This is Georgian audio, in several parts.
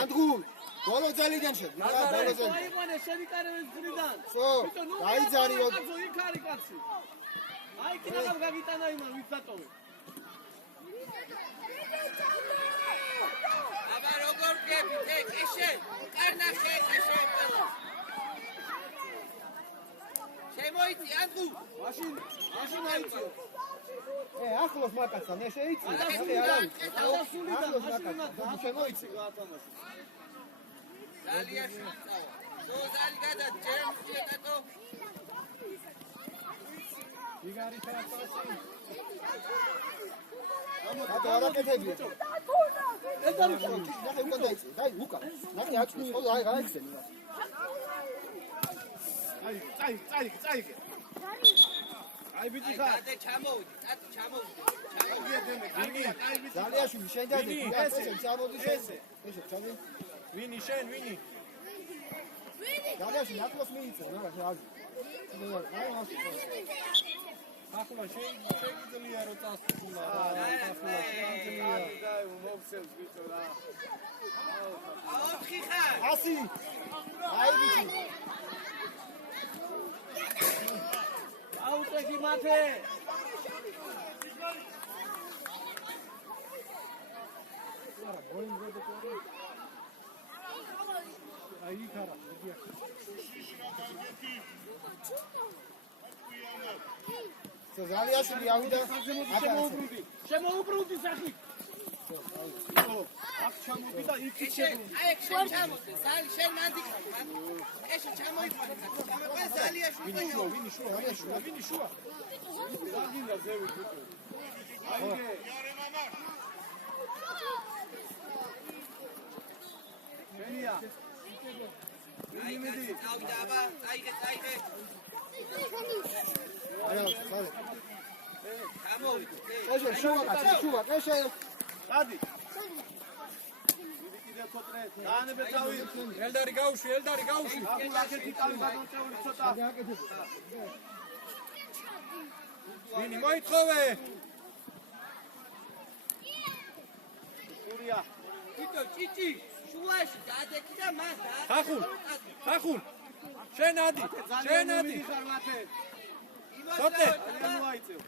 Andrew, bolo ძალიან შედი. ბოლო ზელი. აიყვანე შენი კარების მხრიდან. ხო, დაიძარიო. იქ არის კაცი. აი კიდევ გაგიტანა იმან ვით დატოვე. აბა როგორ გებით ეშე? კარნახე ეშე ყველა. შემოიცი ანდრუ. მაშინ აიწიო. ახლოს მაკაცა, მე შეიცი. ახლოს შემოიცი. ძალიან შეწავა. ზოზალი გადა ჯერმსი ეტო. იგარი ტრაკტორში. აბა არაკეთებია. ეს დაიწყო, ნახე უკან დაიწყო. დაი უკა. ნახე აჩნი, ხო აი გაიქცენი. აი. აი ბიჭი ხარ. დადე ჩამოვიდი, წათი ჩამოვიდი. ძალიან შენ დადე, ესე ჩამოვიდი ესე. ესე ჩამოვიდი. ვინი შენ, ვინი? ძალიან ახლოს მიიწე, რა ხარ? ახლა შეიძლება რომ წასულა. ახლა შეიძლება. დაი მომხსენს ბიჭო რა. აოთხი ხარ. 100. აი ბიჭი. აუტრეკი მათე. აი ხარა, იგია. ზალიაშვილი ავიდა. შემოუბრუნდი სახით. ჩავალო. აქ ჩამოდი და იქ შენ აი შენ ჩამოდი ზალი შენ მანდი ეში ჩამოიყვანე ჩამოყვე ზალიაში ვინი შუა დაგინდა ზევი ბუტო აიგე მენია აი წავიდა აბა აიგე არა ხარ ჩამოვიდე ეშე შუა ეშე დადი კიდე ცოტნე დაანებე წავი ელდარი გაუშვი ახლა აქეთი წავი გადავწევი ცოტა ვინი მოითხოვე სურია ვიტო ჭიჭი შუაში გადაკი და მას და ხახულ შენ ადი იმასე ცოტე მოაიწევ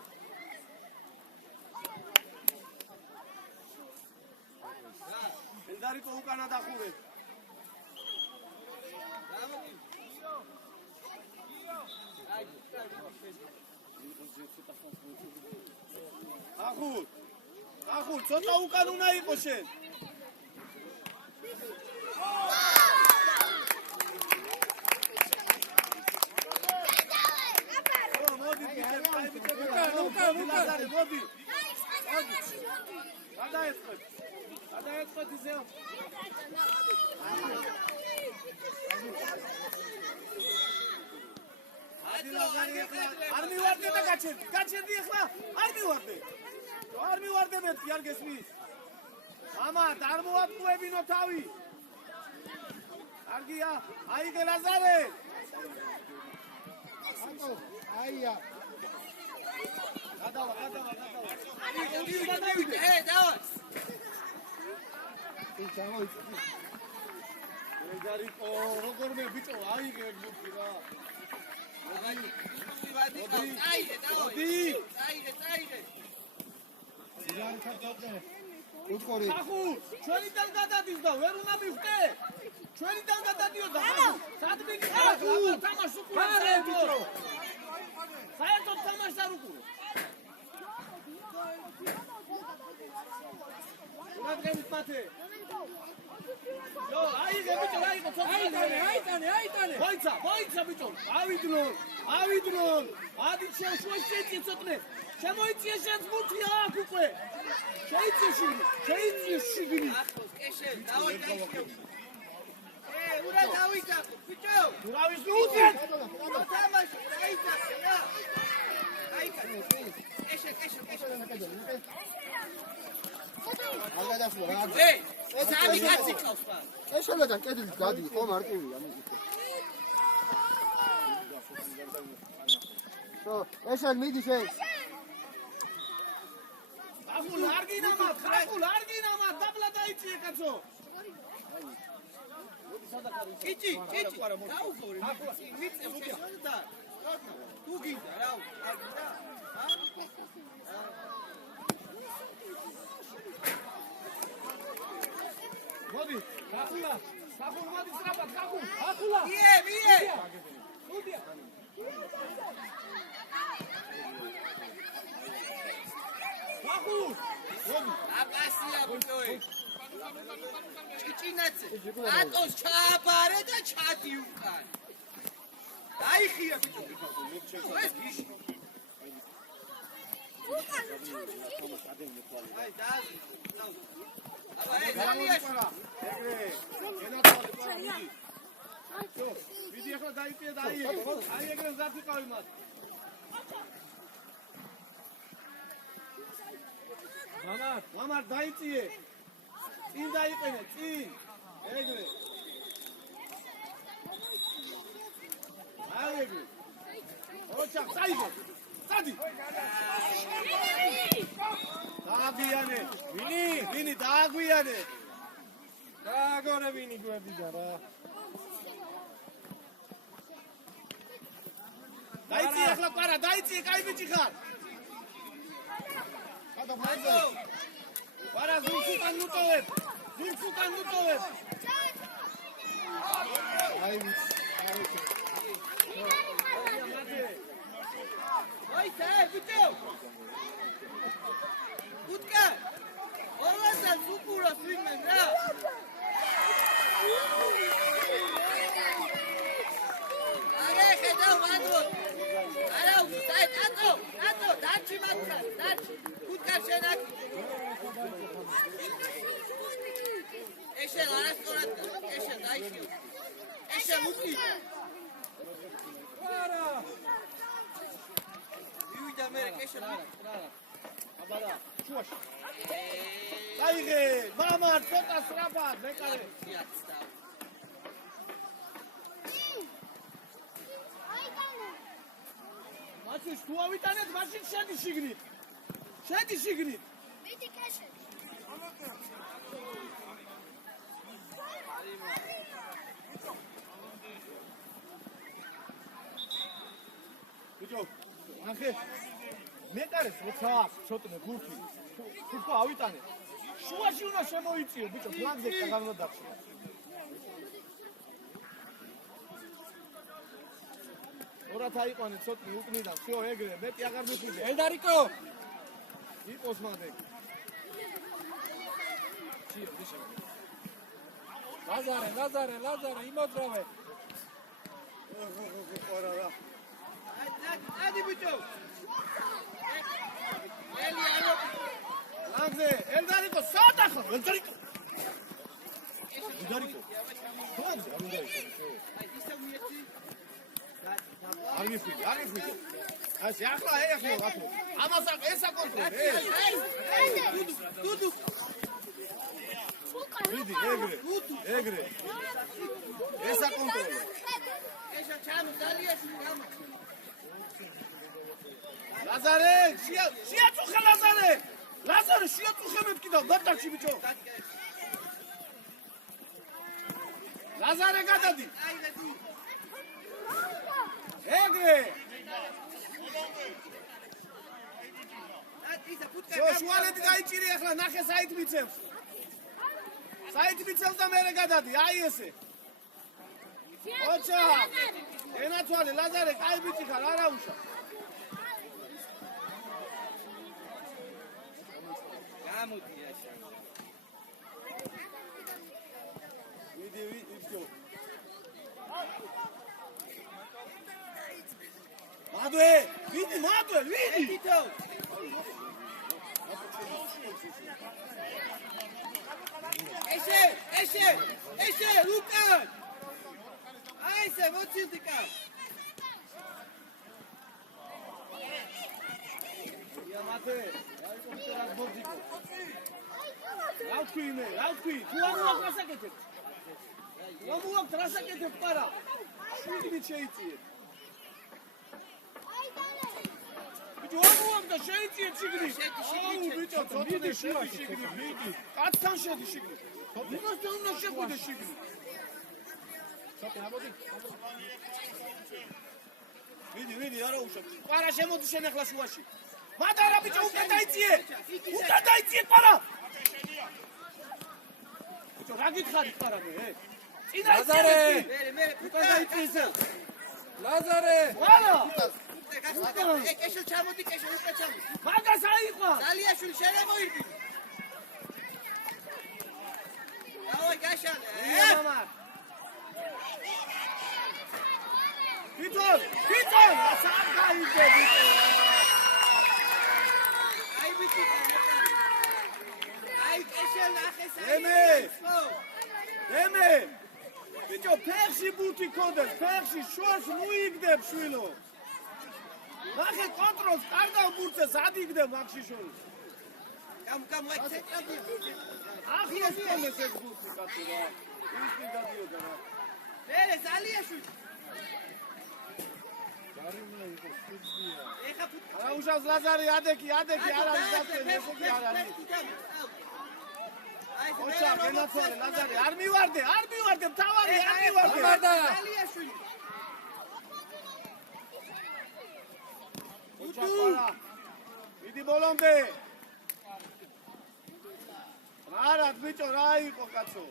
ელდარიკო უკანა დახურე ახულ ცოტა უკან უნდა იყო შენ მოდი გადაეწყეთ ისევ არ მივარდე და გაჩერდი ახლა არ მივარდე მეთქი არ გესმის მამა არ მოატყუებინო თავი კარგია აიგე ლაზარე აია გადავა დავა ელდარიკო როგორმე ბიჭო აიგე გუქი რა წაიდე უთხორი ჩვენიდან გადადის და ვერ უნდა მივხვდე ჩვენიდან გადადიო და სადმენი თამაშ უკურე საერთოდ თამაშ არ უკურე რადგან მათე Jo, აიღე ბიჭო, აიღო ცოტა. აიტანე. მოიცა ბიჭო. ავიდრონ. ადი შეშუაშეცი ცოტნე. შემოიწია შენს მუთი აქ უკვე. შეიწია შიგნი. ახოს კეშე, დავაი დაიშიო. ურა დავიდა, ბიჭო. ურავის ნუძენ. თამაში, დაიცა, რა. აიქა. კეშე. მაგადასო რა სამი კაცი ყავს პა. ეშელიდან კედლით გადი ხო მარტივია მიზით. ეშელ მიდის ეს. ახულ არ გინამა, დაბლა დაიწიე კაცო. ჭიჭი, დაუგორი. მიწევ შეშონდა. თუ გინდა რა, არ გინდა? მოდი, ახლა. სახულ მოდი სწრაფად, სახულ. ახლა. ვიე. უდია. სახულ. მოდი. აკასია ბუტოი. ჭიჭინაცე. ატოს ჩააბარე და ჩადი უკან. დაიხია ბიტო. ეს გიში. აი დააზი. აბა ეს ალიაში. ეგრე. ენათვალე პარა მიდი. მიდი ახლა დაიწია და აი ეგრე მზად ვიყავი მათ. მამარ დაიწიე. წინ დაიყენე, წინ. ეგრე. აი ეგრე. ოჩა, წაიგე. წადი. დააგვიანე. ვინი დააგვიანე. დააგორე ვინი გვებიდა რა. დაიწიე ახლა პარა, დაიწიე, კაი ბიჭი ხარ. გადავაიძე. პარა ზუსტად ნუტოვებ. აი Ayta, buteo. Utka. Orada sukura swing ეშე არასწორად ეშე დაიშიო ეშე მუხლი არა მივიდა მე ეშე აბარა შუაში აიღე მამა ცოტა სწრაფად მეკარე იაცდა მაშინ თუ ავიტანეთ მაშინ შედი შიგნით მიდი კაშე ბიჭო ახე მეკარეს როცა ცოტნე გურთი თუ ავიტანე შუაში უნდა შემოიწიო ბიჭო ფლანგზე გამოდახშე ორათ აიყვანე ცოტნე უკნიდან всё ეგრე მეტი აღარ მიფიდე ელდარიკო იყოს მადე ლაზარე იმოძრავე ორა რა ადი ბიჭო ელი ალო ლანგზე ელდარიკო სადახო ელდარიკო არ მიფიდე ასე ახლა ამას ესა კონტროლი დუდუ მიდი ეგრე ესა კონტროლი ეშე ჩამო დალიაში ჩამო ლაზარე შეაწუხე ლაზარე შეაწუხე მეთქიდა ბატონში ბიჭო ლაზარე გადადი ეგრე შუალეთი დაიჭირი ახლა ნახე საით მიცემს და მერე გადადი აი ესე ოჩა ენაცვალე ლაზარე კაი ბიჭი ხარ არა უშა გამოდი ეშე ვიდი მადვე ეთითო ეშე ლუკა აისე მოცილტიკა მათე რა ბოძიკო რა თქვი თუ ამოაქვს რასაკეთებ პარა შვიდით შეიწიეთ ბიჭო ამოაქვს და შეიწიეთ შიგნით აუ ბიჭო ცოტა შიგნით მიდი კაცთან შედი შიგნით იმასთან უნდა შეხვიდე შიგნით ცოტა ამოდი მიდი არა უშავ პარა შემოდი შენ ახლა შუაში მადარა ბიჭო უკან დაიციე პარა ბიჭო რა გითხარი პარა მე ლაზარე მე უკან დაიციე ლაზარე ვარა ეშე ჩამოდი უკან ჩამო მაგას აიყვა დალიაშვილი შემოიდი დავაი გაშალე მამა ბიჭო სამ გაიგე ბიჭო აი ბიჭი აი ეშე ნახეს ემე ბიჭო ფეხში ბუთი ქონდეს ფეხში შორს მოიგდებ შვილო ნახე კონტროლს კარგავ ბურთს ადიგდებ მაგში შორის კამ ეცეტრადი ახლოს კონდეს ეს ბუთი კაცი რა ისე გადიოდა რა მე ზალიაშვილი ეხა რა უშავს ლაზარი ადექი არა ისე ესეთი არ არის ოჩა გენაცვალე ლაზარი არ მივარდე მთავარი არ მივარდე ზალიაშვილი მიდი ბოლომდე არა ბიჭო რა იყო კაცო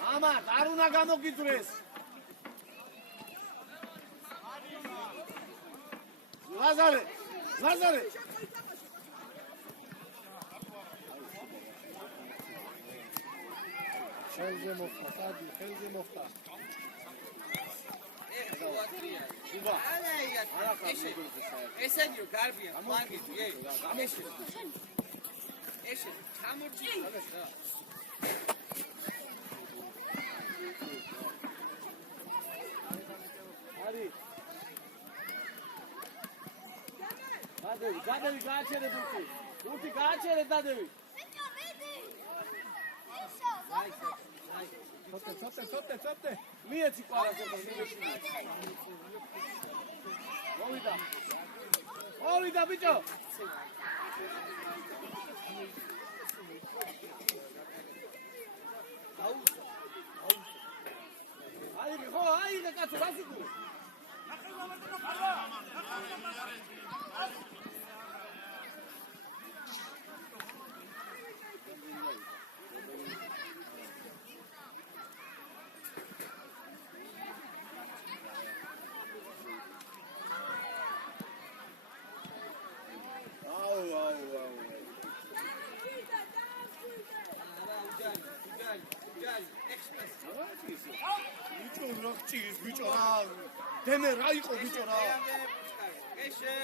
მამა არ უნდა გამოგიძრეს ლაზარე ხელზე მოხდა ესენიო გარბია ფლანგით ეს ჩამორჩი არის დადევი გააჩერე დუთი გააჩერე დადევი ცოტე მიეცი ყვარაზე მოვიდა ბიჭო აიღე კაცო ვასიკუ ბიჭო რა დემე რა იყო ბიჭო რა ეშე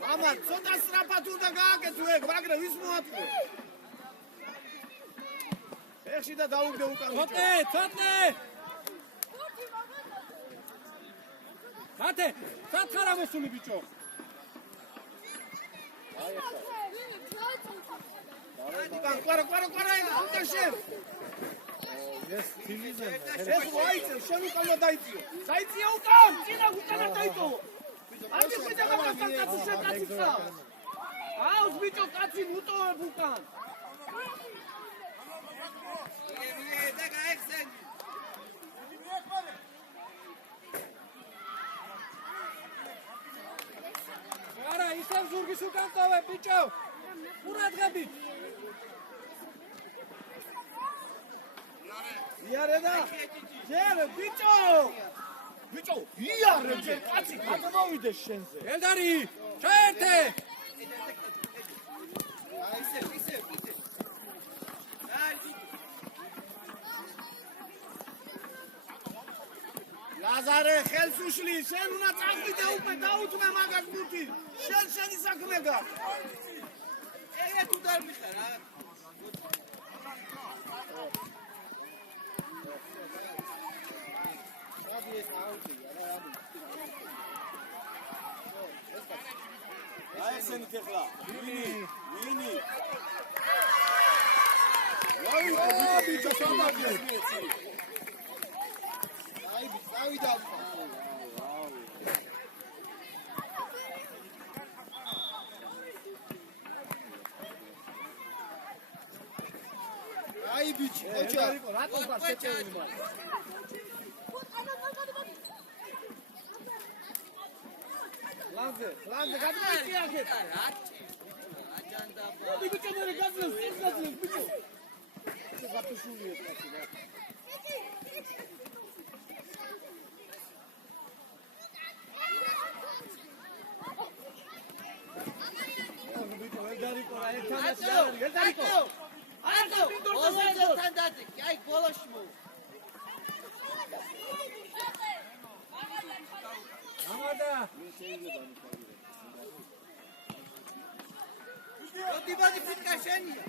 მამა ცოტა სწრაფად უნდა გააკეთო ეგ მაგრამ ვის მოატყო ეხში და დაუგდე უკან ცოტე Hate, satkara მოსული ბიჭო. კვარა უკანშე. ეს თილიზე. ეს ვაიცე, შენ უკან დაიწიო. დაიწიო უკან, წინა უკან დაიწო. ადი ხედა კაცი შენ კაცისა. აუს ბიჭო კაცი მუტოვებ უკან. და გაიხსენ. არა ისევ ზურგის უკან ტოვე ბიჭო ყურადღებით იარე და ჯერე ბიჭო იარე ჯერ კაცი გამოვიდე შენზე ელდარი ჩაერთე ისე ლაზარე ხელს უშლი შენ უნდა წახვიდე უკვე დაუთმე მაგას გუთი შენი საქმე გა ეგ თუ დარმიხა რა აი ესენი თეხლა ვინი ვაი ბიჭო სამაგე ავიდა აი ბიჭი ოჩა რატომ ხარ შეწეული მაგ ლანზე გადმოიწია აქეთ აჯანდა ბიჭო მე გაძლევს ბიჭო ეს გატუშული ეს კაცი რა ელდარიკო რა ერთად ელდარიკო არგო ოსთან დადი აი გოლოში მო ამადა ოდიბადი ფიტკაშენია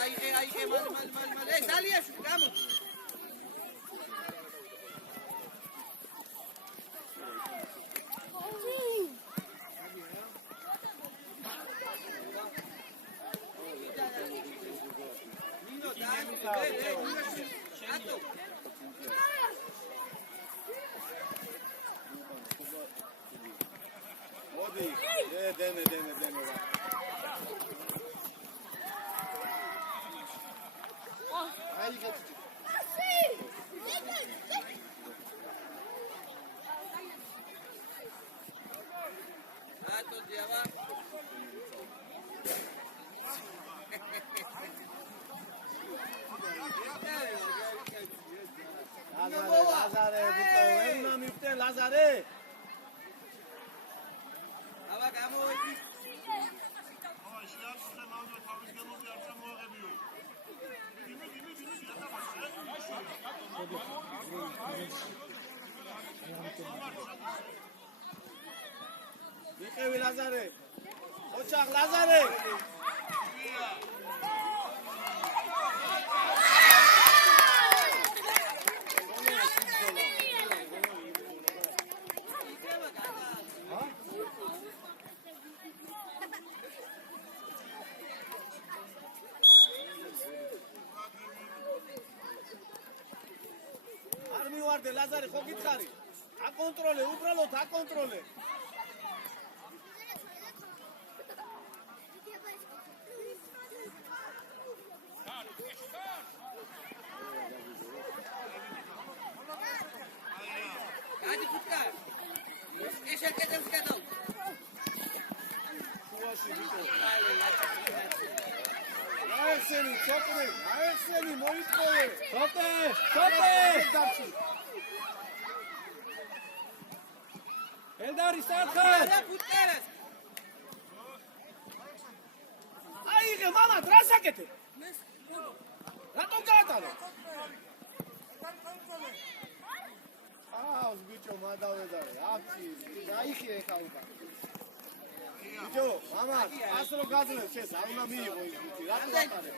აი მალ ეს ალიაში გამო Odi, deme. Aí, Lazare, გამოვედი. მიყევი ლაზარე. ოჩახ ლაზარე. არ მივარდე ლაზარე ხო გითხარი? აკონტროლე, უბრალოდ აკონტროლე. გადი ფუტკა. ეშე კეთებს გადავ. შუაში ვიტო. აიხსენი, ჩოპრე, აიხსენი, მოიწოვე. ჩოპრე, დაფში. ელდარი სათხარ. და ფუტკარას. აიღე მამა, დრასაკეთე. რატომ გაატარო? აუს ბიჭო, მადავედარე. აფცი, დაიხიე ხა უკან. ბიჭო, მამა, ასე რომ გაძლევ შეს, არ უნდა მიიღო ის ბიჭი. რატო ატარებ?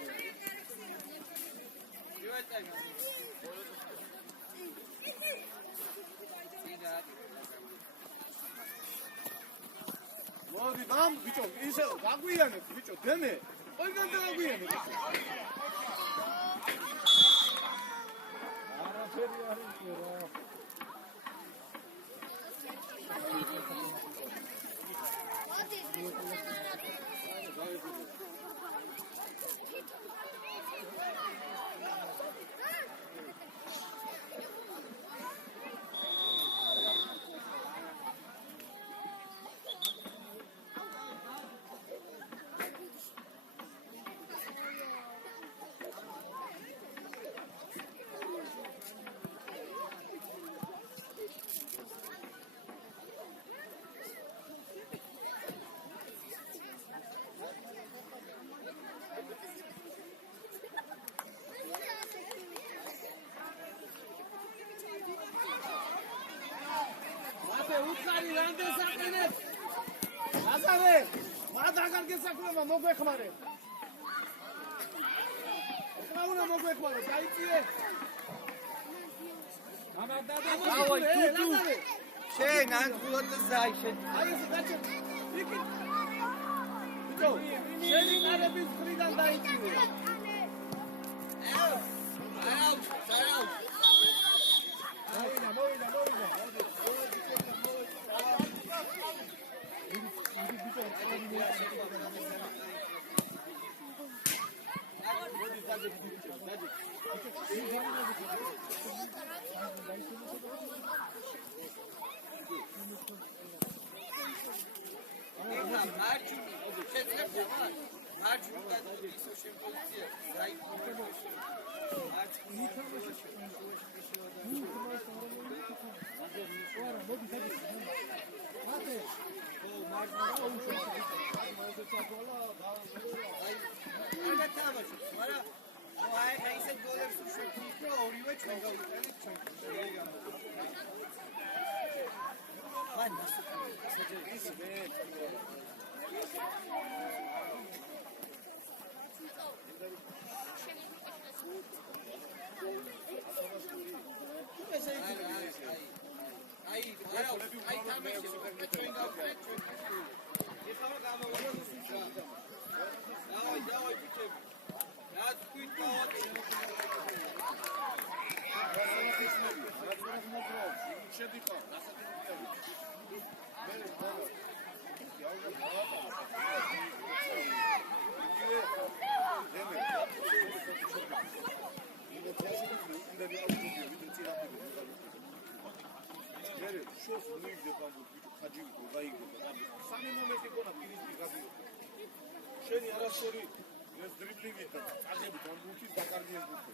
მოდი, მამ, ბიჭო, ისე გაგვიანებ, ბიჭო, დემე. ყველგან გაგვიანებ. არაფერი არ იყო რა. უცხარი რამდენს აყენებს? ლაზარე, მადაგარგე საქმეა მოგვეხმარე. უკრავნა მოგვეხმარე, გაიწიე. ამა დავაი თუთუ. შენ ანთულად ზაი შენ. აი ესე დაჭერ. იქით. ბიჭო, შენი ყარების მხრიდან დაიწიე. არაუ. მოვიდა. შენი არასორი ეს დრიბლინგი და წაგები გამბუთის დაკარგეს ბუთი.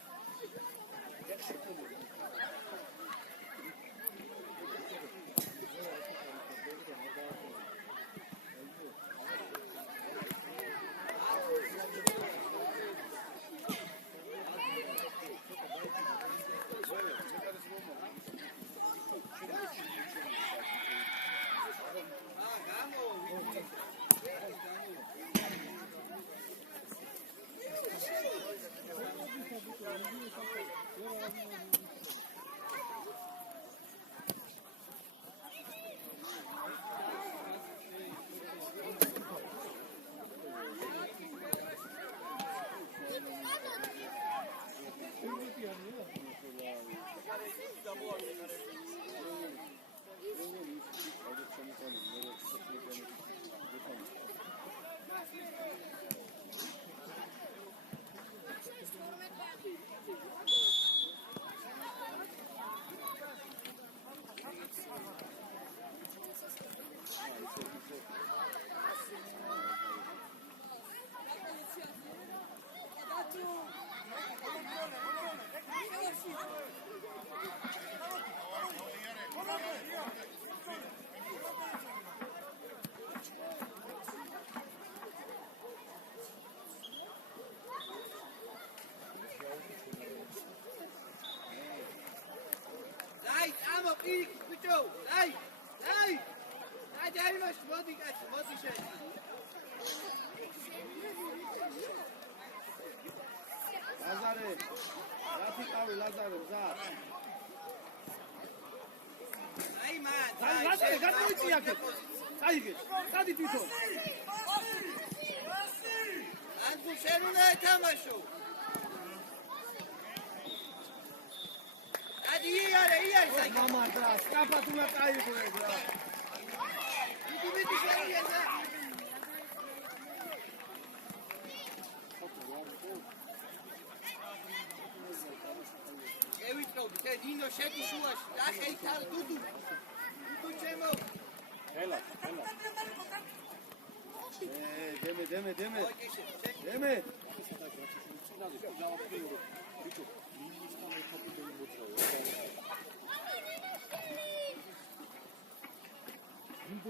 ბიჭო, დაი. დაიჯაიმაშ მოდი კაცი, მოდი შენ. ლაზარე, რათი ყავი ლაზარე, მზა. აი მან, ლაზარე, გადმოიწი აქეთ. წაიგე, წადი თვითონ. ანკუ შენ უნდა ეთამაშო. ადი იარე, საი. მამა და სკაფად უნდა წაიგო რა. იტუბიტი შეია და. ევიტყობ, და დინო შედი შუაში, და ხეითარ დუდუ. დუდუ ჩემო. ელა. დემე. დემე.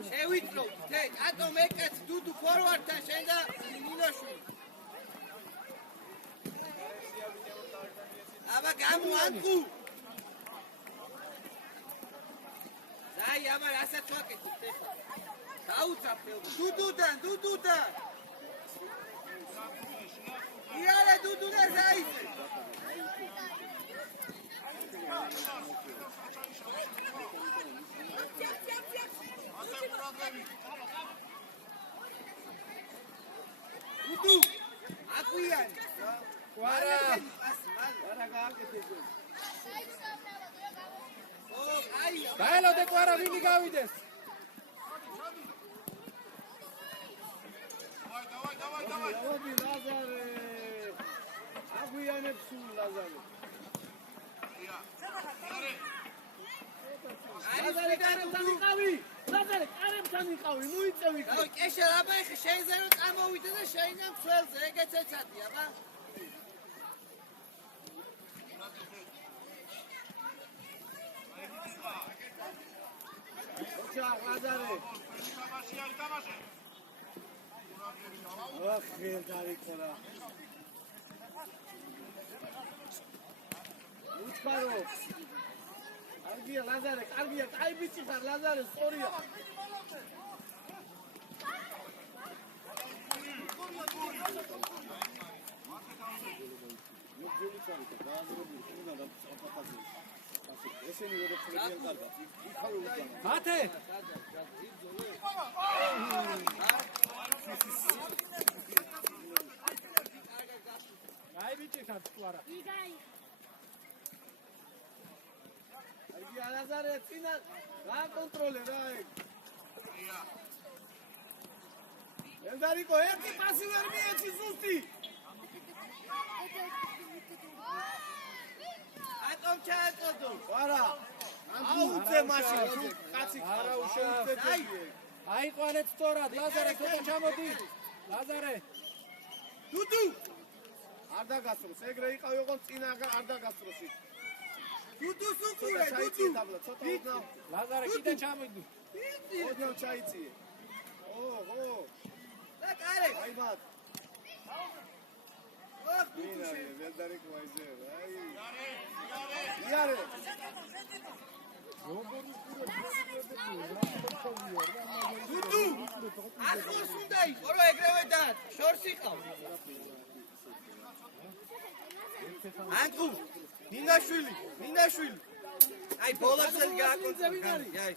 შევიტყობ, და ატო მეკაც დუდუ ფორვარდთან შენ და ნინოშვილი. აბა გამოანკუ. დაი აბა რასაც ვაკეთებ ეხლა. დაუწაფ დუდუდან. იარე დუდუდან ზაიზე. დუდუ აკვიანი. კვარა გააკეთე. აი დაელოდე კვარა ვინი გავიდეს დავაი ლაზარე. აგვიანებს სულ ლაზარე. ლაზარე კარებთან იყავი, მოიწევი. აი კეშა აბა ხე შეიძლება რომ წამოვიდე და შეიძლება მცველზე ეგეც ეცადი აბა. ლაზარე. ახელ დაიქორა. უცხარო. კარგია ლაზარე, კარგია, კაი ბიჭი ხარ ლაზარე, სწორია. ესენი როგორც ლებიან კარგად. იქავე უკან. მათე აი ბიჭი ხარ კვარა აი ალაზარე წინა რა კონტროლე რა ეგ. ელდარიკო ერთი პასი ვერ მიეცი ზუსტი. ატომ ჩააწოდო. არა. აუწე მაშინ თუ კაცი არა უშეუწე. აიყვანეთ სწორად ლაზარე ცოტა ჩამოდი ლაზარე დუდუ არ დაგასროს ეგრე იყავ იყო წინა არ დაგასროს იქ. დუდუ სუქურე დუდუ ცოტა ლაზარე კიდე ჩამოდი ოდნავ ჩაიწიე. ოჰო და კარე აი მათ ოხ დუდუ შე ველდარიკო აიზე აი იარე დუდუ ახოს უნდა იყო რომ ეგრევე და შორს იყავ. ანკუ მინაშვილი აი ბოლოზე გააკეთე აი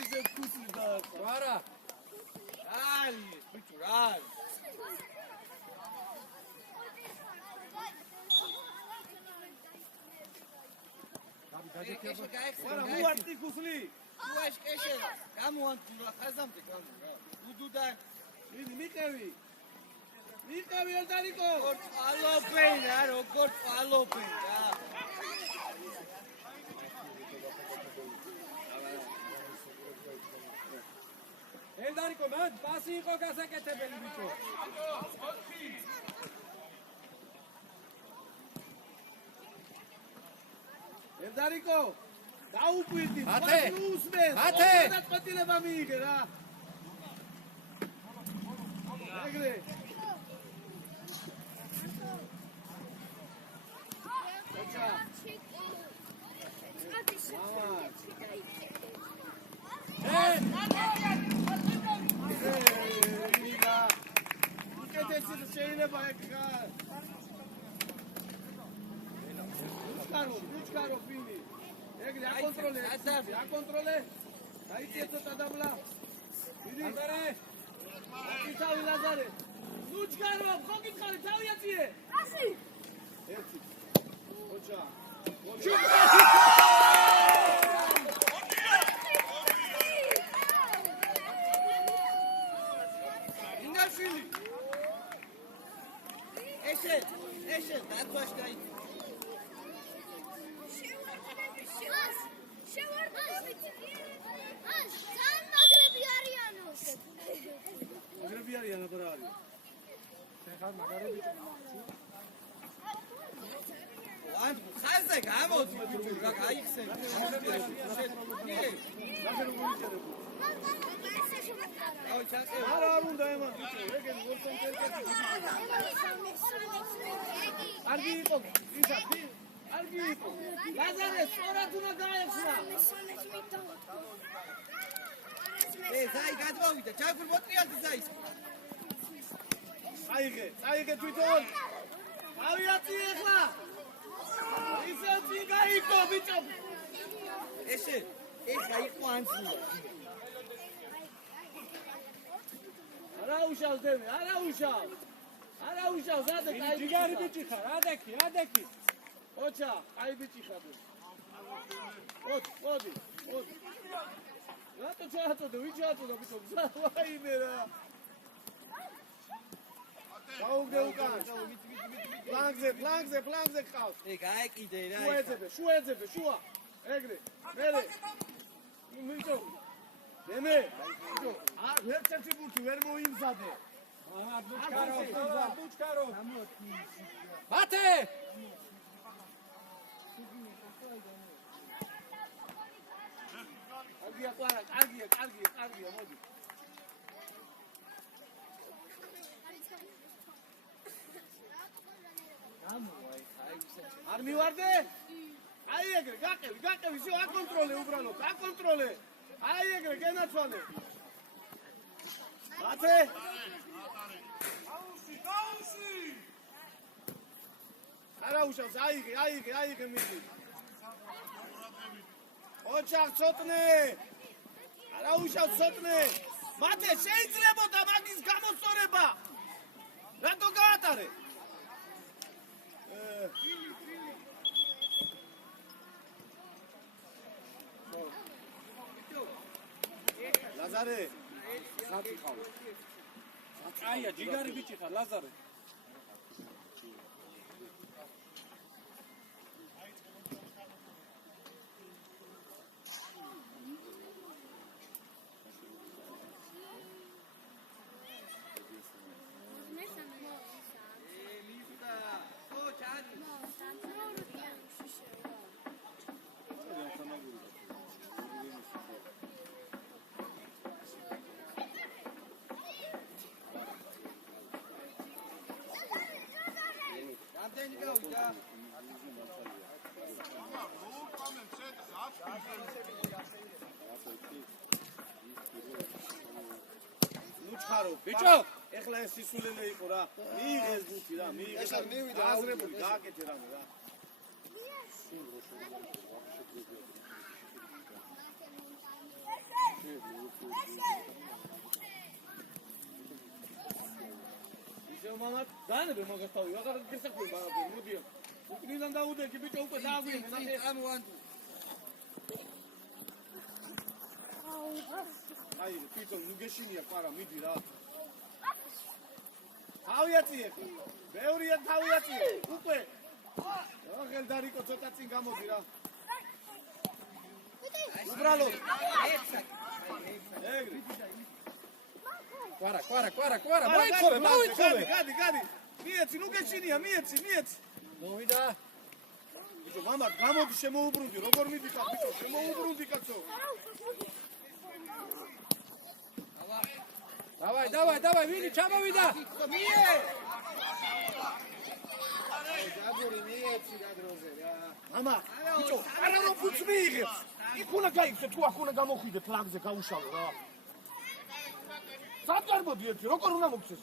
ისე ქუსი და კვარა აი ბიჭო რა გადაკეთე არა უარტი ქუსლი უაშ კეშე გამოანკურა ხაზამდე გამო რა უდუდან მიყევი ელდარიკო ალოპენ რა როგორ ალოპენ რა ელდარიკო მან პასი იყო გასაკეთებელი ბიჭო ელდარიკო დაუკვირდი ათე დაწყვეტილება მიიღე რა ეგრე შეიძლება ეგ უჩქარო ფინი ეგრე აკონტროლე დაიწიე ცოტა დაბლა ლაზარე იცავი ლაზარე უჩქარო ხო გითხარი თავი აწიე ასი ერთი ოჩა ინდაშილი ეშე დათვაშ გაი მაგრები არიანო რა არის? ხან მაგარები. ან ხაზე გამოდი რა გაიხსე. არა უნდა ემან ბიჭო, ეგენ ვორტონ კერკეთი. არგი იყო, ისა არგი იყო. ლაზარე სწორად უნდა გაეხსნა. ზაი გადმოვიდა, ჩაგურ მოტრიალზე ზაის. აიღე თვითონ. ავიაცი ეხლა. ისე წინ გაიქო ბიჭო. ეს გაიქო ანცი. არა უშავს დემე, არა უშავს, ადე კაი. ჯიგარი ბიჭი ხარ, ადექი. ოჩა, კაი ბიჭი ხარ. მოდი. რატო ჩააწოდე, ვინ ჩააწოდა ბიჭო? ვაიმე რა. გაუგდე უკან. ფლანგზე ყავს. გაეკიდე რა. შუეძებე. ეგრე. მერე. ბიჭო. დემე. ბიჭო. ერთ-ერთი ბურთი ვერ მოიმზადე. ბუჩკარო. ბათე. კარგია, მოდი. არ მივარდე? აი ეგრე, გაყევი, შო აკონტროლე უბრალოდ, აი ეგრე, გენაცვალე. ბათე. გაუსი. არა უშავს, აიღე მიდი. ოჩახ ცოტნე. არა უშავს ცოტნე. მათე შეიძლებოდა მაგის გამოსწორება. რატო გაატარე? ლაზარე. სათი ყავ. აია, ჯიგარი ბიჭი ხარ, ლაზარე. ბიჭო, ეხლა ეს სისულელე იყო რა. მიიღეს ბუთი რა, მიიღეს. ეს არ მივიდა, აზრებული, გააკეთე რამე რა. ისე მამა, დაანებე მაგასთავი, აღარ გესაკვირა, მოდიო. უკნიდან დაუდეკი ბიჭო, უკვე დააგვიანე. ამოვანდი. აი, თვითონ ნუგეშინია ყარა, მიდი რა. თავიაწიე. ბევრია თავიაწიე. უკვე. აღელ დარიკო ცოტა წინ გამოდი რა. უბრალოდ. ეგრე. კვარა. მოიცხოვე. გადი. მიეცი, ნუგეშინია, მიეცი. მოვიდა. ბიჭო, მამა, გამოდი შემოუბრუნდი, როგორ მიდიხარ ბიჭო, შემოუბრუნდი კაცო. Давай, ვინი ჩამოვიდა? მიე! დაგური მიეცი გადროზე რა. მამა, ბიჭო, არა რომ ფუც მიიღებს. იქ უნდა გაიქცე, თუ აქ უნდა გამოხვიდე ფლანგზე გაუშალო რა. სად გარბოდი ერთი, როგორ უნდა მოგცეს?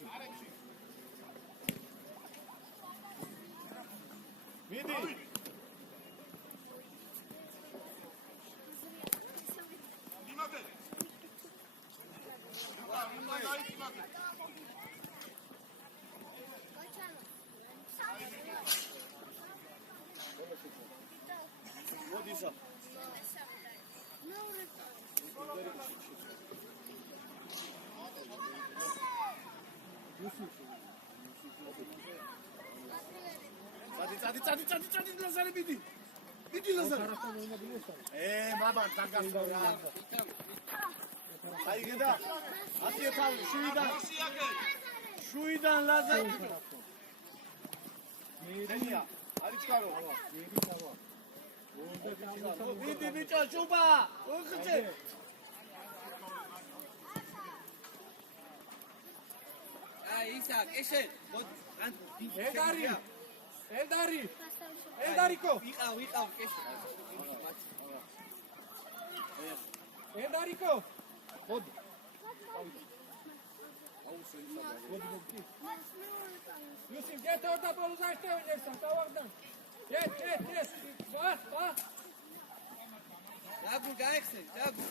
წადი ლაზარე მიდი ლაზარე მამა დაგასწრო რა აი გედა ათი თავი შუიდან ლაზარე მერია არიჩკარო მიდი ბიჭო შუბა უხჭე აი ისაკ ეშე ელდარიკო ვიყავ ეშე ელდარიკო მოდი Yusuf get orada bolu açtı oynayırsan tavaktan. Get. Bak. დაგუ გაიხსენ დაგუ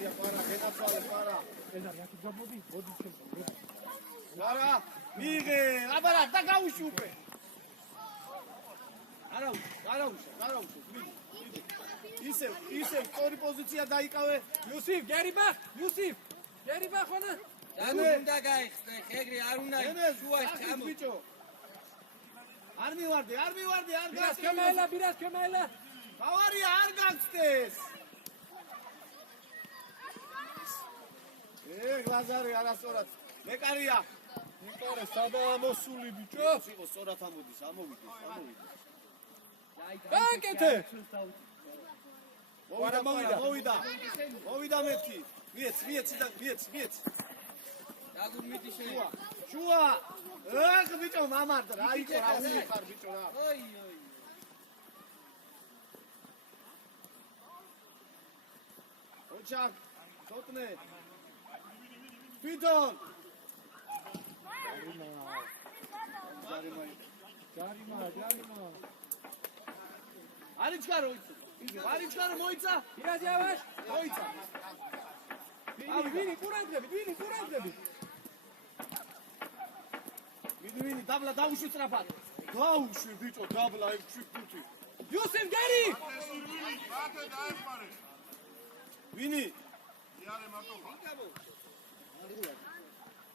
ია პარა გენაცვალე პარა ელდარ იაკი გაბოდი მოდი ჩემო. არა მიღე აბარა დაგაუში უკვე არაუშ ისე ორი პოზიცია დაიკავე Yusuf geri bak. Geri bak ona. დაგუ უნდა გაიხსნე ხეგრი არ უნდა შუაში ჩამო ბიჭო არ მივარდი არ Biraz kömeyle. ბავარია არ გაგწდეს ლაზარე არასწორად მეკარია Nitore sada მოსული ბიჭო. იყო სწორად ამოდის ამოვიდეს Გაკეთე. მოვიდა მეთქი მიეც დაგუ მიდი შევა შუა ბიჭო მამარდა რა იყო რა უიხარ ბიჭო რა ოი ოჩაკ ცოტნე ფიდონ Jarima. არიჩქარო მოიცა Biraz yavaş. მოიცა Vini kurantlebi. ვინი დაბლა დაუშვი სწრაფად დაუშვი ბიჭო დაბლა იქ ფუტი Yusuf geri. ვინი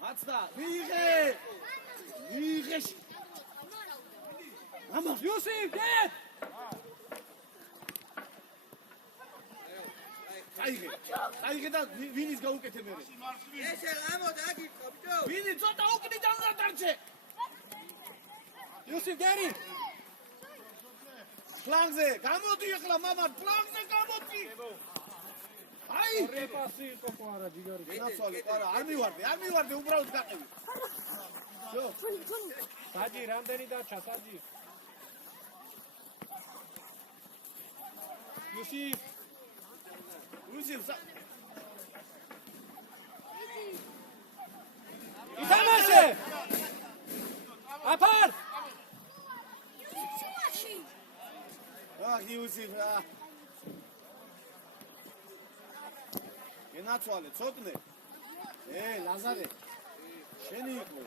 აცდა ვიღე Yusuf get. აიღე და ვინის გაუკეთე მე ეშე ამო დაგიწყო ბიჭო ვინი ცოტა უკნიდან დარჩე Yusuf geri. ფლანგზე გამოდი ახლა მამა ფლანგზე გამოდი აი Repasi იყო არა ჯიგარი. ნაცვალე არა არ მივარდი უბრალოდ გაყევი Saji რამდენი დარჩა საჯი. Yusuf ითამაშე. აფარ. იუსიფ რა ენაცვალე ცოტნე ლაზარე შენი იყო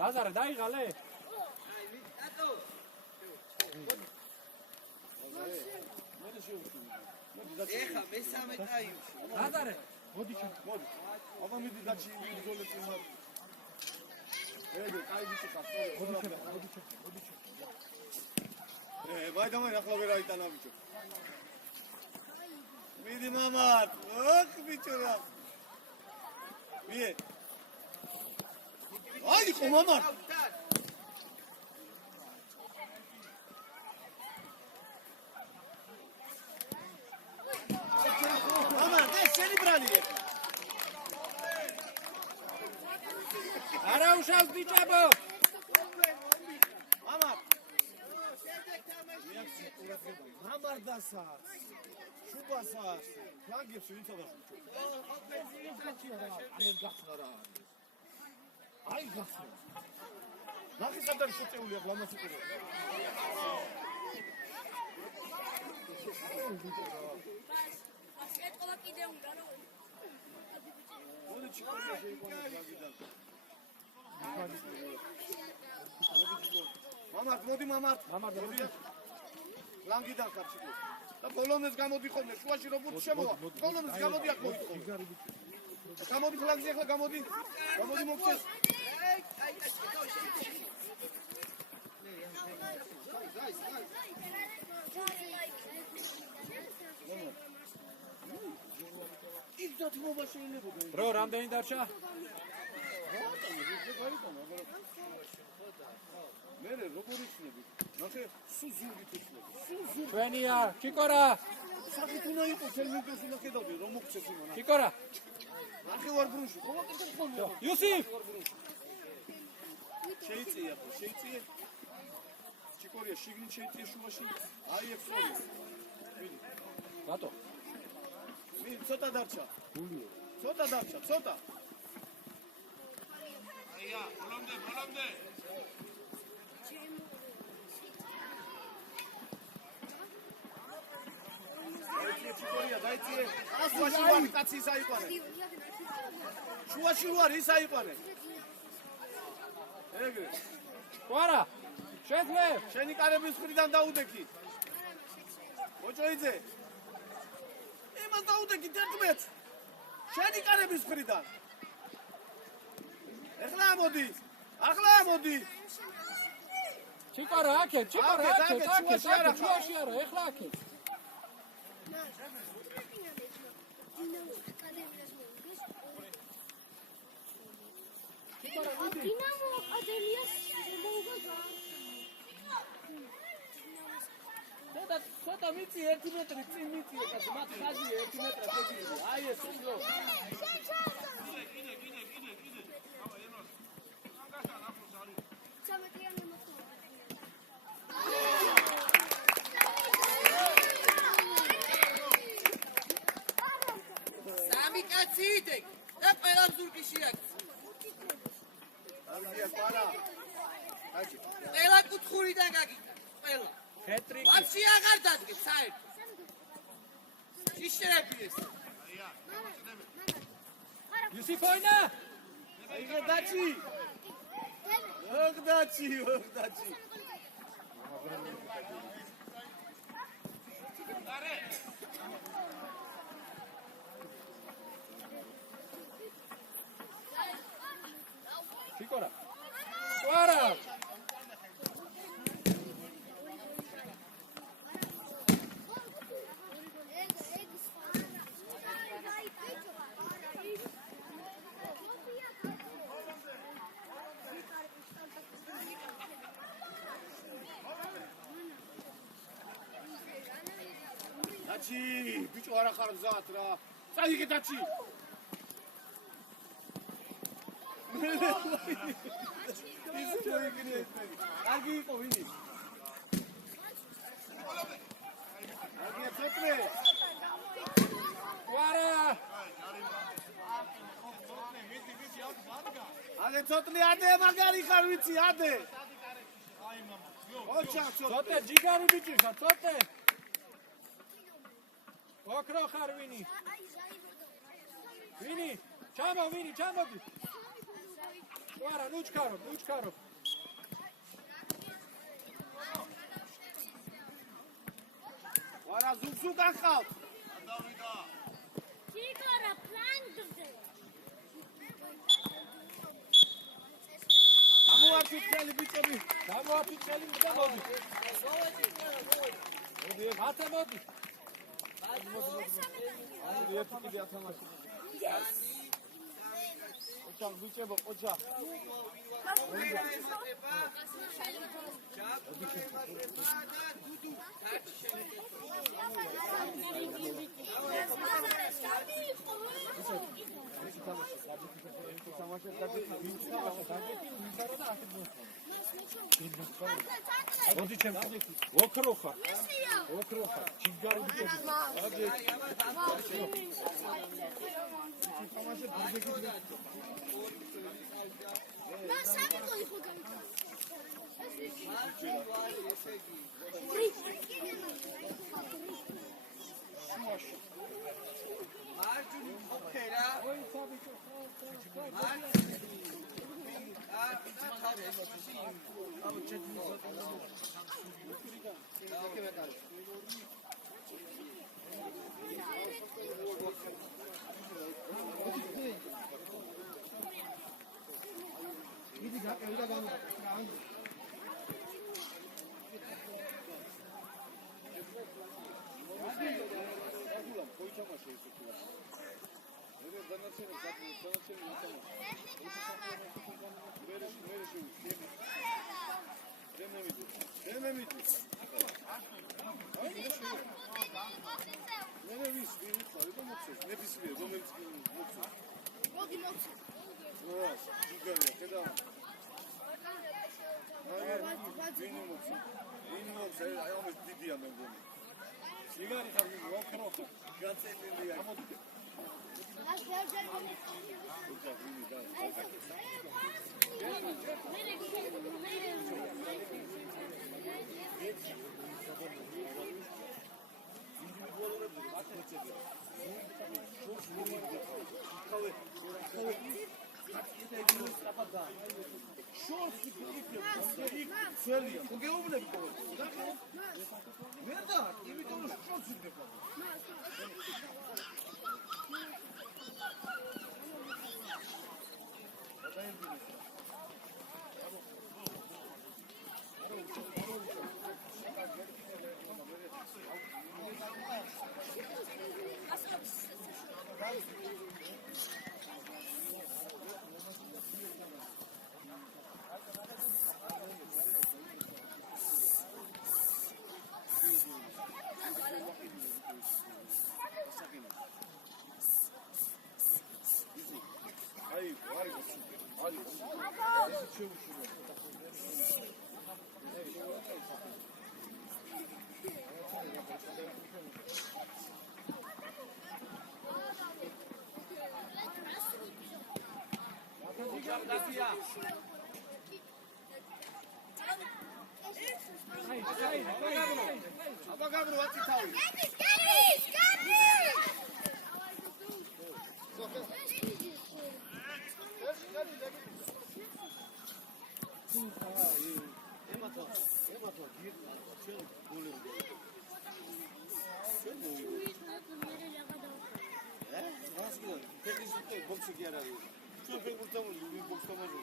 ლაზარე დაიღალე. ეხა მესამე ტაიმში ლაზარე მოდი ჩემ. აბა მიდი დაჩი იზოლე წინა კაი ბიჭო მოდი ჩემ. ვაიდამაი ახლა ვერ აიტანა ბიჭო მიდი მამად ოხ ბიჭო რა მie აი ყო მამად მამად ეს შენი ბრალია არა უშავს ბიჭებო. მამარდასაც შუბასაც ფლანგებს ვიცოდა აი გახსნა ნახე სადარი შეწეული აქვს ლამაზი ყურე. ეთყობა კიდე უნდა რა. მოდი ჩიქორია შეიყვანოს ლანგიდან. მამართ, მოდი მამართ. მოდი. ლანგიდან ხარჩიკო. და ბოლონეს გამოდი ხოლმე, შუაში როგორ შემოვა. ბოლონეს გამოდი აქ მოიწო. გამოდი ფლანგზე ახლა გამოდი. გამოდი მოგწეს. იგდათ მოვა შეიძლება. რო რამდენი დარჩა? მე როგორ იცნები? ნახე, სულ ზურგით იცნები. სულ ზურგით. ჩვენია, ჩიკორა. სახით უნდა იყოს თელმიგდოს უნდა ხედავდი რომ მოგწეს იმანა. ჩიკორა. ნახე ვარ ბრუნში. ხო კიდე ხოლმე. იუსიფ. შეიწია ხო, შეიწია. ჩიკორია შიგნით შეიწია შუაში. აი ეს სწორი. ბატო. მე ცოტა დარჩა. გულია. ცოტა დარჩა, ცოტა. აია, ბოლომდე. ჩიკორია დაიწიე. შუაში ვარ, კაცი ის აიყვანე. შუაში ვარ, ის აიყვანე. ეგრე. ყვარა. შეძლე. შენი კარების მხრიდან დაუდექი. მოჭოიძე. იმან დაუდექი 11. შენი კარების მხრიდან. ეხლა მოდი. ჩიკორა აქეთ, შუაში არა, ეხლა აქეთ. დინამო აკადემიას მოუგო. ცოტა მიწი 1 მეტრი წინ მიწია კაცო, მათ ხაზი 1 მეტრა შეგვიძლია. აი ეს რო. სამი კაცი იდეკ და ყველა ზურგი შეაქცია. ყველა კუთხურიდან გაგიდა. ყველა. ჰეტრიკი. ვაფშე აღარ დადგეს საერთოდ. შიშერები ეს. იუსიფოინა. აიგე დაჩი. ოგდაჩი. ჩიკორა. ყვარა. დაჩი, ბიჭო არა ხარ მზად რა. წაიგე დაჩი. ის ჩოიგინე. კარგი იყო ვინი? კარგი ცოტნე. ყვარა. ადე ცოტნე, ადე მაგარი ხარ ვიცი, ადე. ოჩა ცოტე ჯიგარი ბიჭიშა, ცოტე. ოქრო ხარ ვინი? ვინი? ჩამოდი. ყვარა, ნუჩქარო. ვარა ზუგზუგან ხავ. ჩიკორა პლანგზე. გამოაფიქრალი ბიჭები. და მოდი. ათე მოდი. აი ერთი კიდე ათამაში. ოჩა ბიჭებო, ოჩა. მოდი ჩემო. ოქრო ხარ. ჯიგარი ბიჭები. და სამი მოიხო გაიქცა. მარჯვნივ ყოფერა.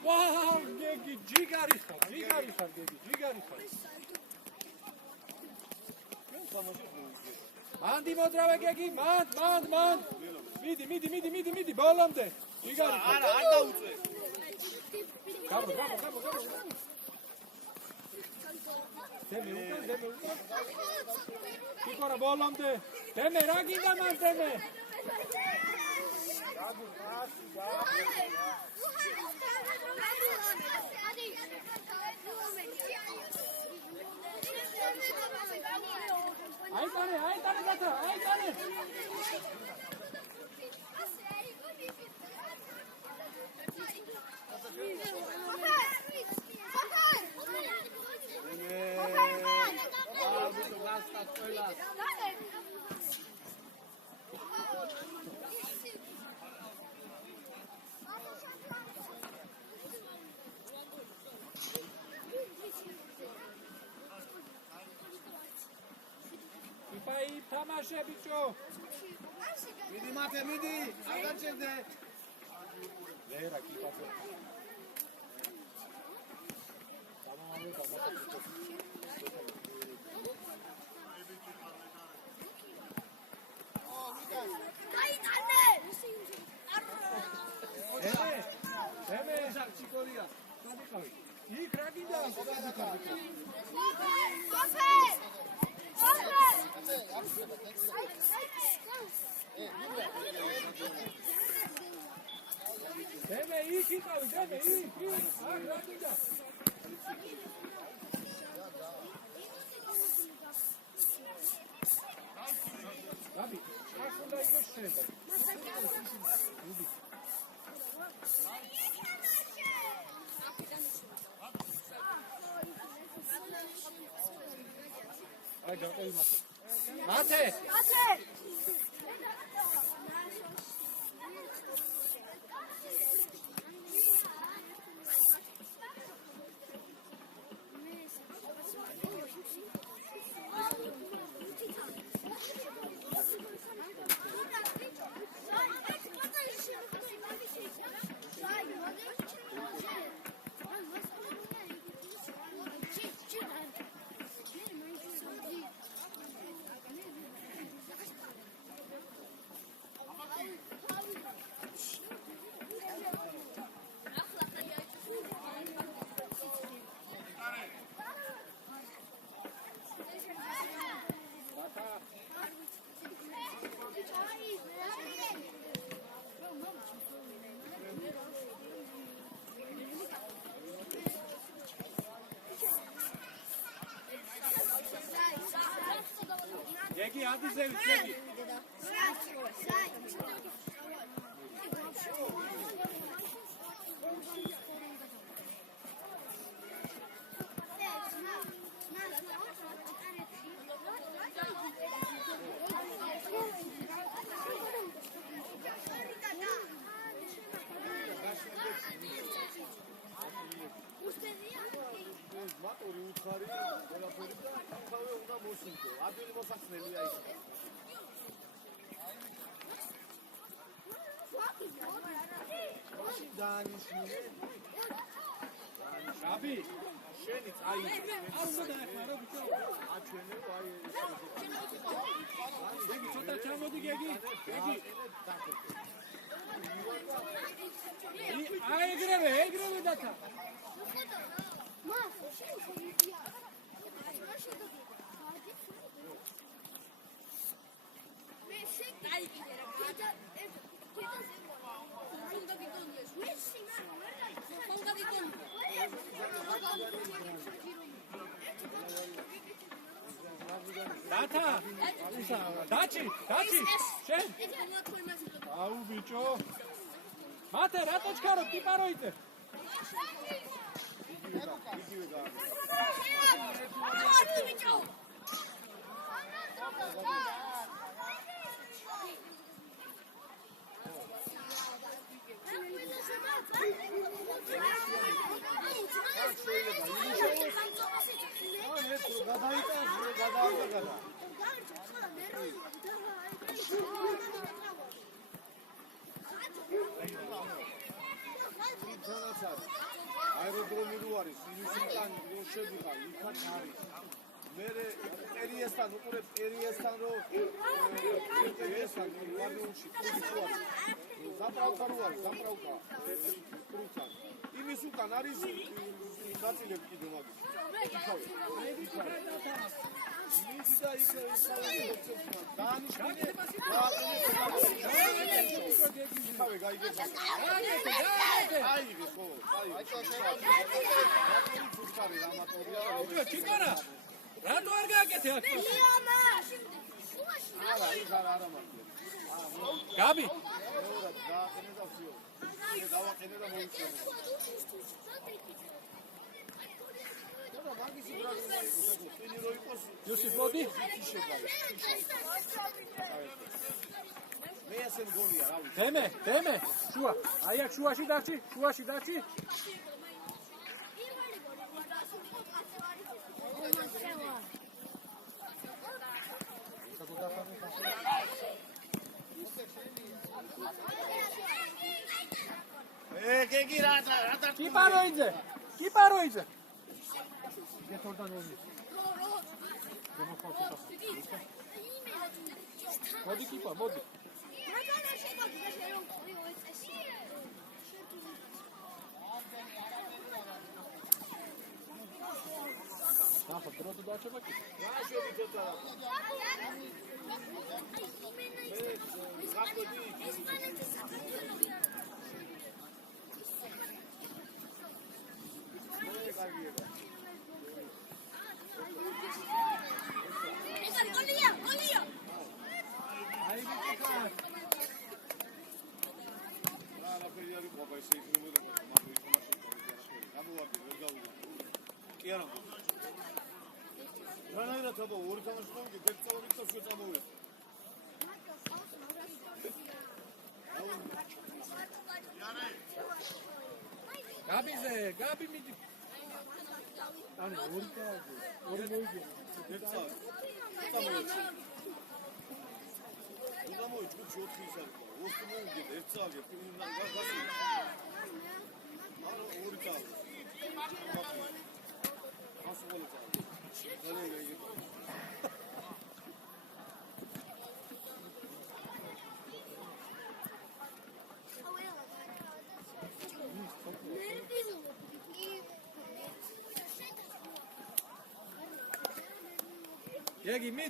Wow, Gegi, jigari xar, jigari xar. Mandi modrave Gegi, mand. Midi, bolomde. Jigari xar. არა, არ დაუწე. Gabo. Deme. Kikora bolomde. Deme, რა გინდა მან deme. Aitane gata, aitane. Pai, tamashe bicho. მიდი მათე, მიდი. არ გაჩერდე. ლერა კიპაზე. Eme, ჩიკორია. იქ რა გინდა? Deme, იქ იყავი, დემე, იქ. არ რა გინდა? Gabi, არ უნდა იყოს შენდა. მათე Jegi, Adizevich, Jegi. მატური უცხარი ყველაფერი და თავი უნდა მოსინდო. ადვილი მოსახსნელია ის. დაანიშნე. Gabi, შენი წაი. აჩვენე აი Jegi, ცოტა ჩამოდი, Jegi. Jegi. აი ეგრევე დათა. Data! Daci! შენ! აუ ბიჭო! მათე რატო ჩქარო ტიპაროიწე? აეროდრომი რო არის, ინსტიტუტი რო შედიხარ, იქაც არის. მე პერიესთან უყურებ პერიესთან რო ესთან ვარიულში ფუძი ზამპრავკა რო არის, ზამპრავკა კრუცა. იმის უკან არის ნაწილები კიდე მაგის. იმის და იქ დაანიშნე. ხავე გაიგებს. აიღე ხო, უკვე ჩიკარა. რატო არ გააკეთე აქ? არა, ის არა მაგია. Gabi, გააყენე და ვსიო. გავაყენე და მოიწევე. Yusuf მოდი. მე ასე მგონია, რა ვიცი. დემე, შუა. აი აქ შუაში დარჩი. გეგი რა კიპაროიძე. გეთორდან ონი. მოდი კიპა, მოდი. ნახო, დრო დაჩება კი. რა შევიდე და რანაირად აბა ორი თანაშრომი გექცავით და შეწამოვით. Gabi მიდი. ანუ ორი მოიგე. გექცავით. შეწამოვით. უდამოი ჯგუფში 4 ის არის. 4 მოიგე ერთსავე ფილმიდან გასული. ანუ ორი წავი. ასული წავი.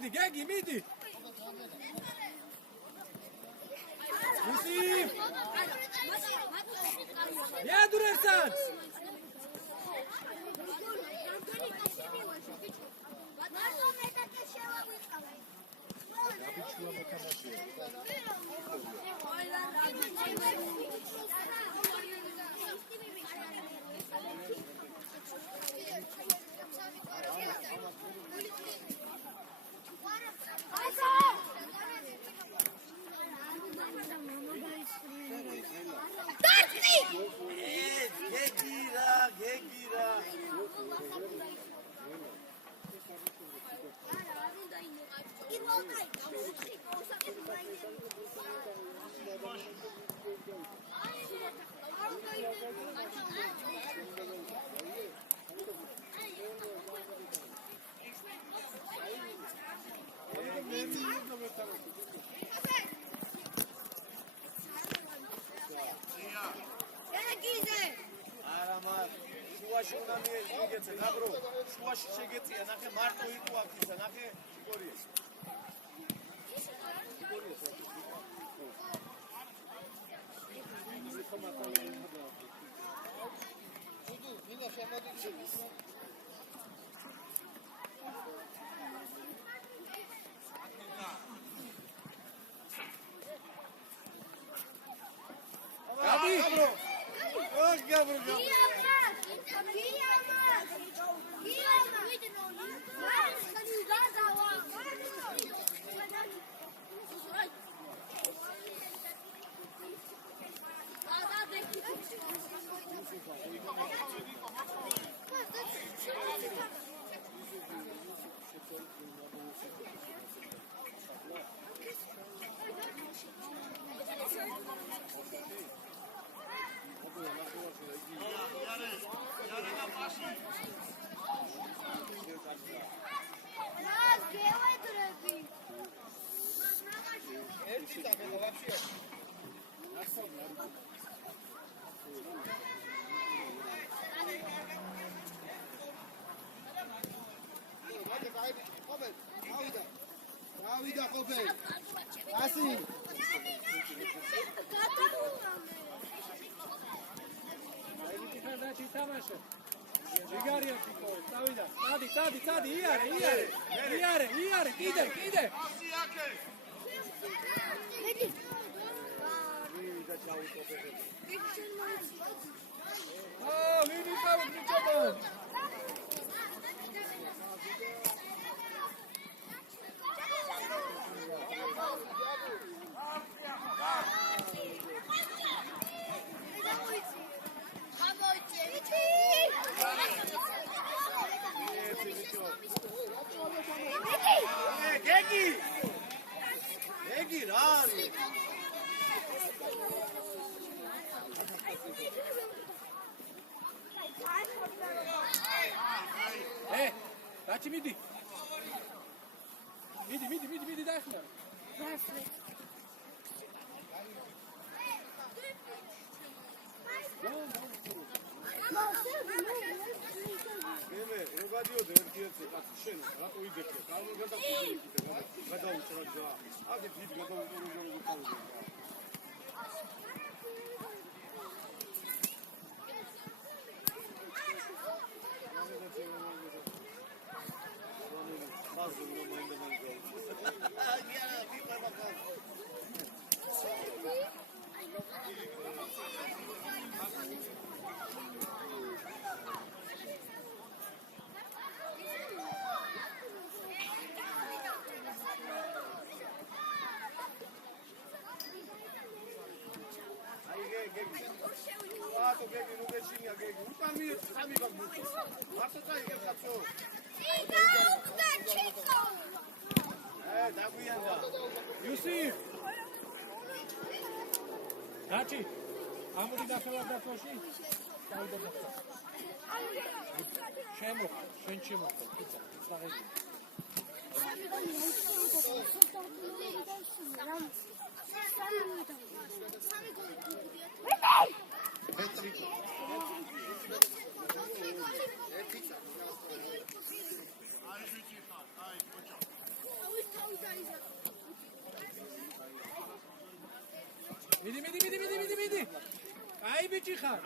Gegi midi. Yusuf! Ya durarsan! შუაში უნდა მიგეცე, ნაგრო, შუაში შეგეწია, ნახე მარტო იყო აქ ისა, ნახე გორიეს. Tudo, minha chamada de serviço. Gabi! Hoş geldin. Tadi, iare, kide. Oh, vidi kao pričamo. Gegi, rari. Daci midi. Midi, dașna. Ებადიო დერტიეთზე კაცი შენ რატო იდექე? გადაუჭრა ჯა. აგე დიდ გადაუჭრა. გეგი რუგეშინია გეგი უკან მიეც ხამი გაგმუცი მართლა წაიგებ კაცო დაგვიანდა იუსიფ დაჩი ამოდი დასავლად დაფოში შენ შემოხდა პიცა წაღები მიდი აი ბიჭი ხარ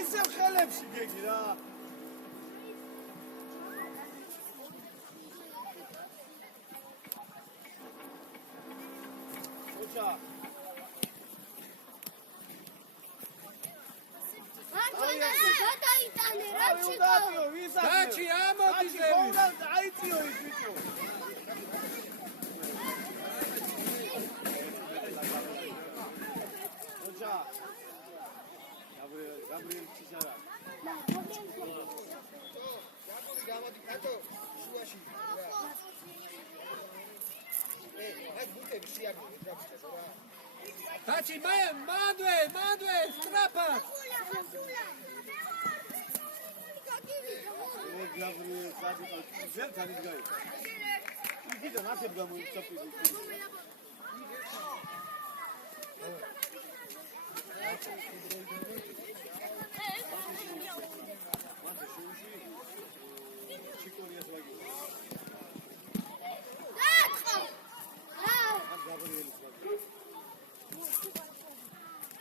ისევ ხელებში გეგი რა ოჩა დაჩი ამოდი ზევი აიწიო ის ბიჭო ოჩა გაბრიელ ჩისარა გამოდი კატო შუაში აი ბუთები შეაგდები დაბჭას რა დაჩი მადვე სტრაფად გაბრიელ სადიკა ზერ განის გაი იქიდან ახებ გამოიწაფი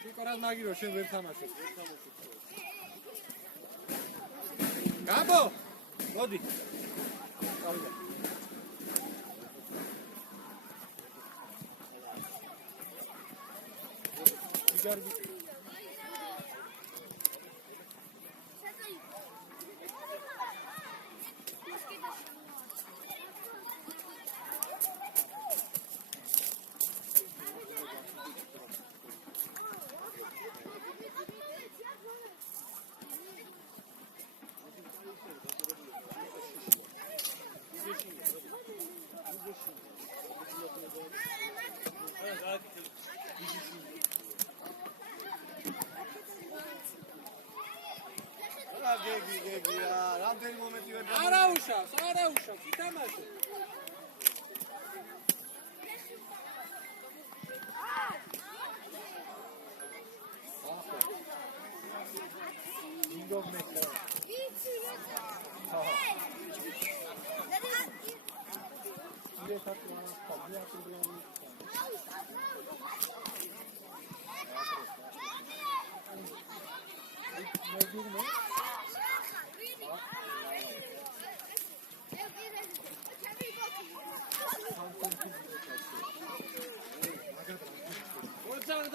შეკორად მაგირო შენ ვერ თამაშობ გაბო მოდი წავიდა იგარბი გეგი რა რამდენი მომენტი ვერ არაუშავს ითამაშე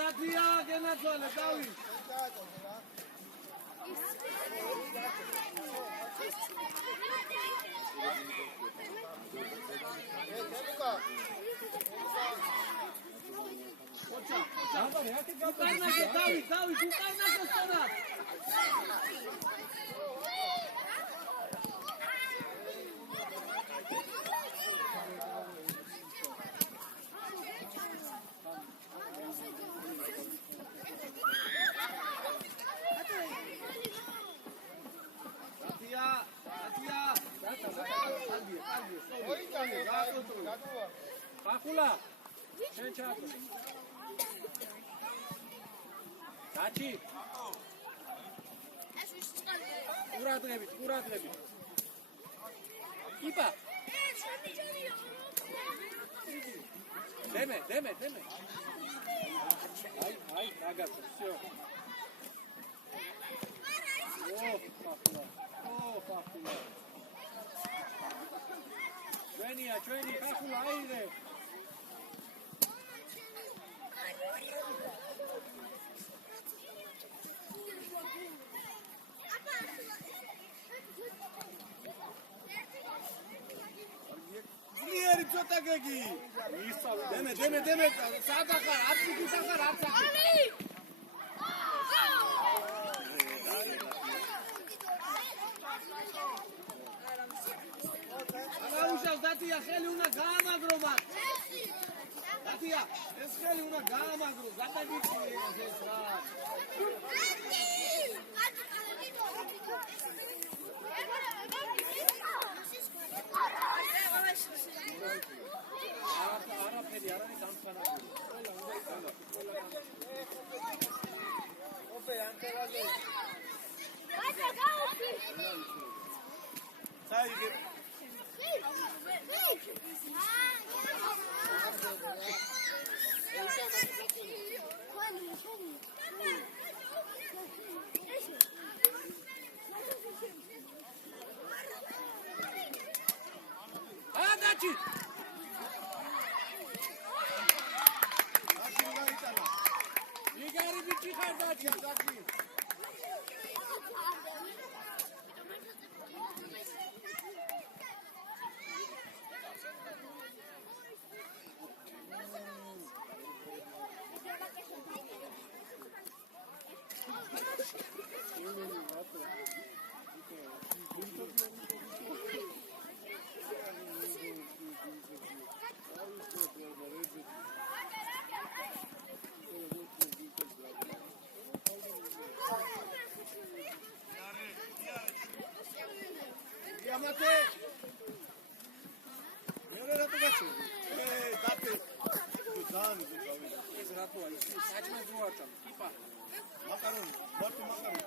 დათია გენაცვალე დავი ბახულა შენ ჩააკრო დაჩი ყურადღებით იპა დემე აი აგაცო всё ბახულა ჩვენი ბახულა აირე ცოტა გეგი. დემე. სადახარ, აფი გიხარ, არც. აუშავს დათია, ხელი უნდა გაამაგრო მათ. დათია, ეს ხელი უნდა გაამაგრო, გადაგიწი ეს რა. არაფერი არ არის ამხანაგური. ოპე ანტელაზე. საიგე. Adachi. Igari bichi khadachi. Yamate. Mere rato gachi. Date. Dani. Ez rato ali. Saçma duvarta. Kipa. Makaron. Batu makaron.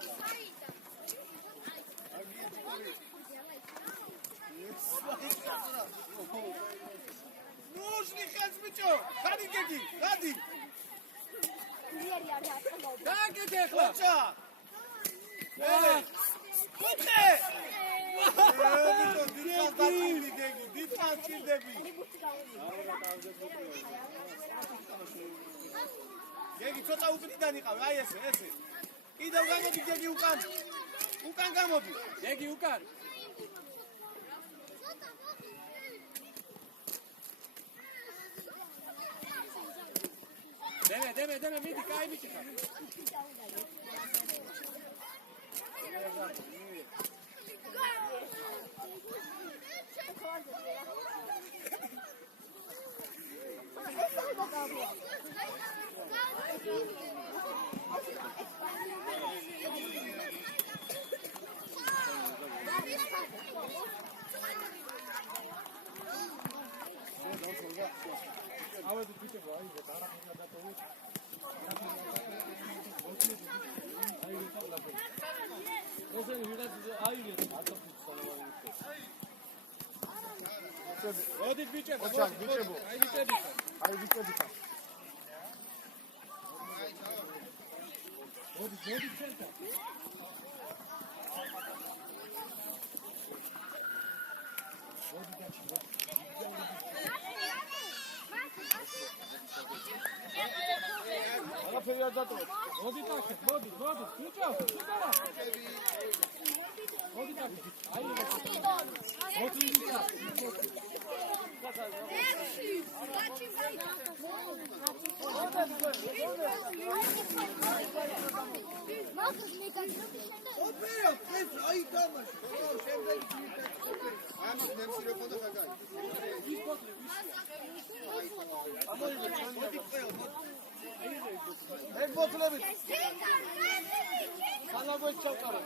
Agiye çıkarı. Нужный хазбичо. Ходи геги. Ходи. Так иди хлопча. Куте. გეგი ცოტა უკრიდან იყავ, აი ესე. კიდევ გამოდი გეგი უკან. უკან გამოდი. გეგი უკან. დემე, მიდი, კაი მიჭი ხარ. Odit biçe. Oçak biçe bu. Ay biçe. Ay biçe. Odit biçe. არაფერი არ დატოვე. Odit ახეთ, მოდი, ბიჭო, სიტარა. Odit ახეთ. აი მოდი ბიჭო. ოპეო, ეს აი დამას. შემდეგი ამის ნემსირო ხოდა ხაგაი. ეს ბოთლები. სალაგოის ჩავკარა.